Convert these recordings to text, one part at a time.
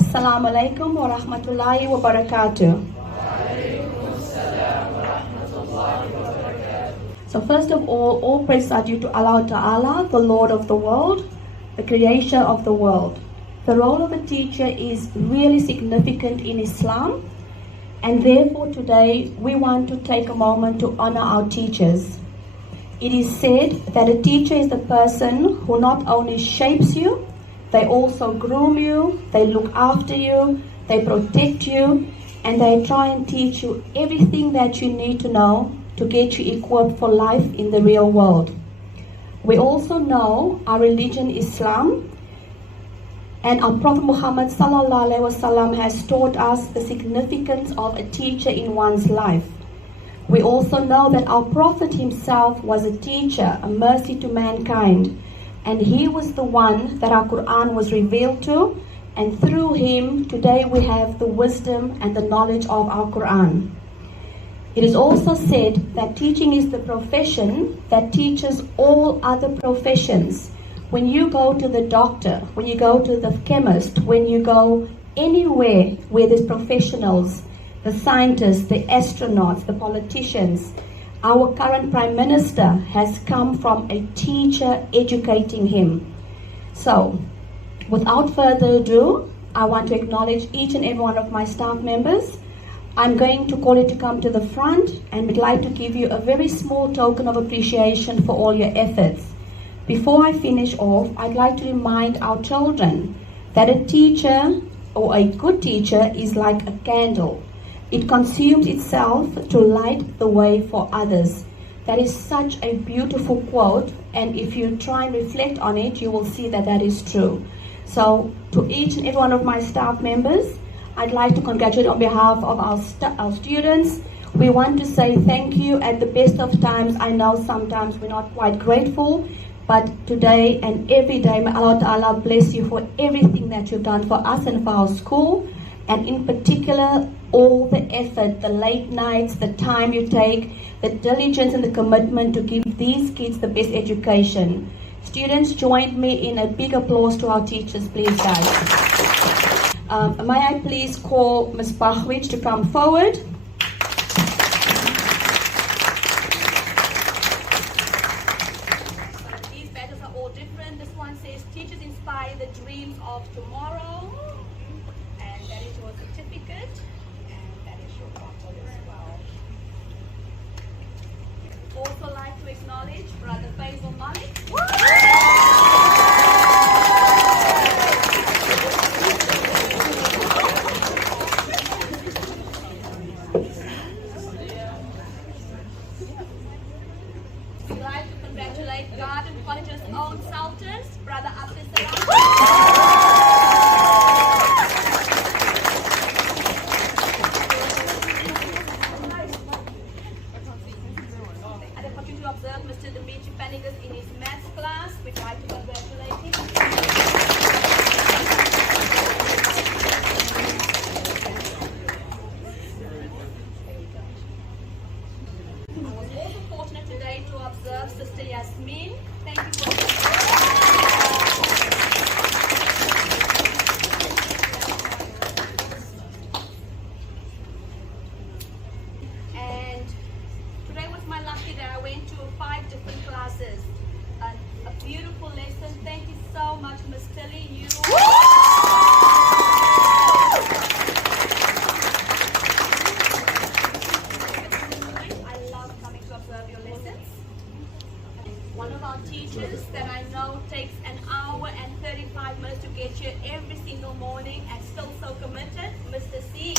Assalamu alaikum wa rahmatullahi wa barakatuh. So first of all praise are due to Allah Ta'ala, the Lord of the world, the creator of the world. The role of a teacher is really significant in Islam, and therefore today we want to take a moment to honor our teachers. It is said that a teacher is the person who not only shapes you, they also groom you, they look after you, they protect you, and they try and teach you everything that you need to know to get you equipped for life in the real world. We also know our religion, Islam, and our Prophet Muhammad sallallahu alaihi wasallam has taught us the significance of a teacher in one's life. We also know that our Prophet himself was a teacher, a mercy to mankind, and he was the one that our Quran was revealed to, and through him today we have the wisdom and the knowledge of our Quran. It is also said that teaching is the profession that teaches all other professions. When you go to the doctor, when you go to the chemist, when you go anywhere where there's professionals, the scientists, the astronauts, the politicians, our current Prime Minister has come from a teacher educating him. So, without further ado, I want to acknowledge each and every one of my staff members. I'm going to call you to come to the front, and we'd like to give you a very small token of appreciation for all your efforts. Before I finish off, I'd like to remind our children that a teacher or a good teacher is like a candle. It consumes itself to light the way for others. That is such a beautiful quote, and if you try and reflect on it, you will see that that is true. So to each and every one of my staff members, I'd like to congratulate on behalf of our students. We want to say thank you at the best of times. I know sometimes we're not quite grateful, but today and every day, may Allah Ta'ala bless you for everything that you've done for us and for our school, and in particular, all the effort, the late nights, the time you take, the diligence and the commitment to give these kids the best education. Students, join me in a big applause to our teachers, please, guys. May I please call Ms. Bachwich to come forward? These badges are all different. This one says, Teachers Inspire the Dreams of Tomorrow. And that is your certificate. And that is your bottle as well. Also like to acknowledge Brother Faisal Malik. We'd like to congratulate Garden College's own Sultans, Brother Abdul Salam. And I continue to observe Mr. Dimitri Panigas in his maths class. We'd like to congratulate him. I was also fortunate today to observe Sister Yasmin. Thank you for And today was my lucky day. I went to 5 different classes. A beautiful lesson. Thank you so much, Miss Tilly. I love coming to observe your lessons. One of our teachers that I know takes an hour and 35 minutes to get here every single morning and still so committed, Mr. C.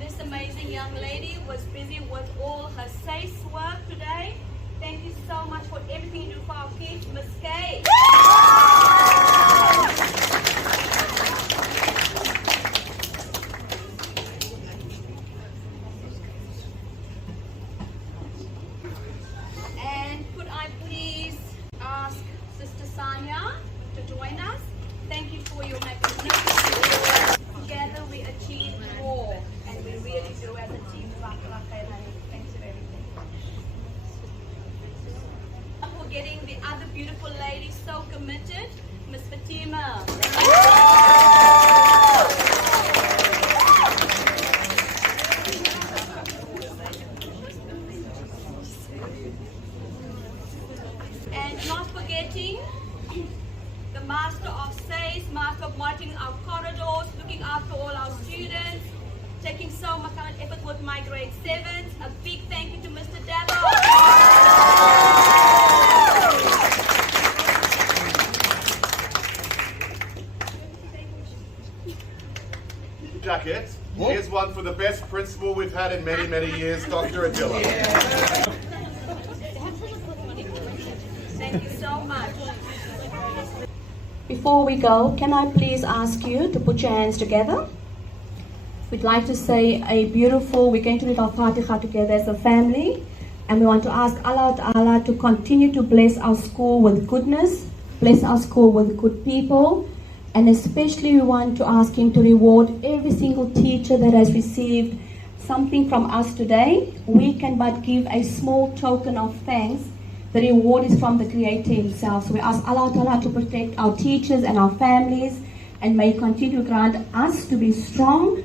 This amazing young lady was busy with all her SACE work today. Thank you so much for everything you do for our kids, Miss Kay. And could I please ask Sister Sanya to join us? Thank you for your magnificent work. Together we achieve more, and we really do as a team. Thanks for everything. beautiful lady, so committed, Miss Fatima. And not forgetting the Master of SAYS, Master of monitoring our corridors, looking after all our students, taking so much time and effort with my grade 7s. A big thank you to Mr. Dabo. Jacket. Here's one for the best principal we've had in many, many years, Dr. Adila. Thank you so much. Before we go, can I please ask you to put your hands together? We'd like to say we're going to read our Fatiha together as a family, and we want to ask Allah Ta'ala to continue to bless our school with goodness, bless our school with good people, and especially we want to ask Him to reward every single teacher that has received something from us today. We can but give a small token of thanks. The reward is from the Creator Himself. So we ask Allah Ta'ala to protect our teachers and our families, and may continue to grant us to be strong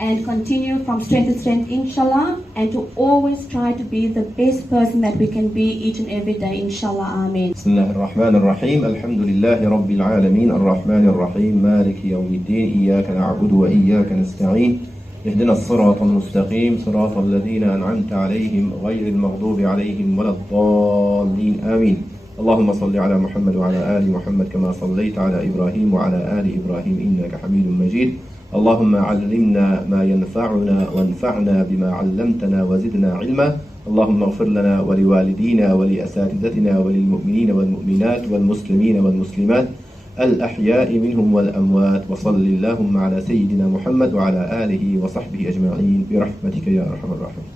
and continue from strength to strength, inshallah, and to always try to be the best person that we can be each and every day, inshallah. Ameen. بسم الله الرحمن الرحيم الحمد لله رب العالمين الرحمن الرحيم مالك يوم الدين إياك نعبد وإياك نستعين اهدنا الصراط المستقيم صراط الذين أنعمت عليهم غير المغضوب عليهم ولا الضالين آمين. اللهم صل على محمد وعلى آل محمد كما صليت على إبراهيم وعلى آل إبراهيم إنك حميد مجيد. اللهم علمنا ما ينفعنا وانفعنا بما علمتنا وزدنا علما. اللهم اغفر لنا ولوالدينا ولأساتذتنا وللمؤمنين والمؤمنات والمسلمين والمسلمات الأحياء منهم والأموات. وصل اللهم على سيدنا محمد وعلى آله وصحبه أجمعين برحمتك يا أرحم الراحمين.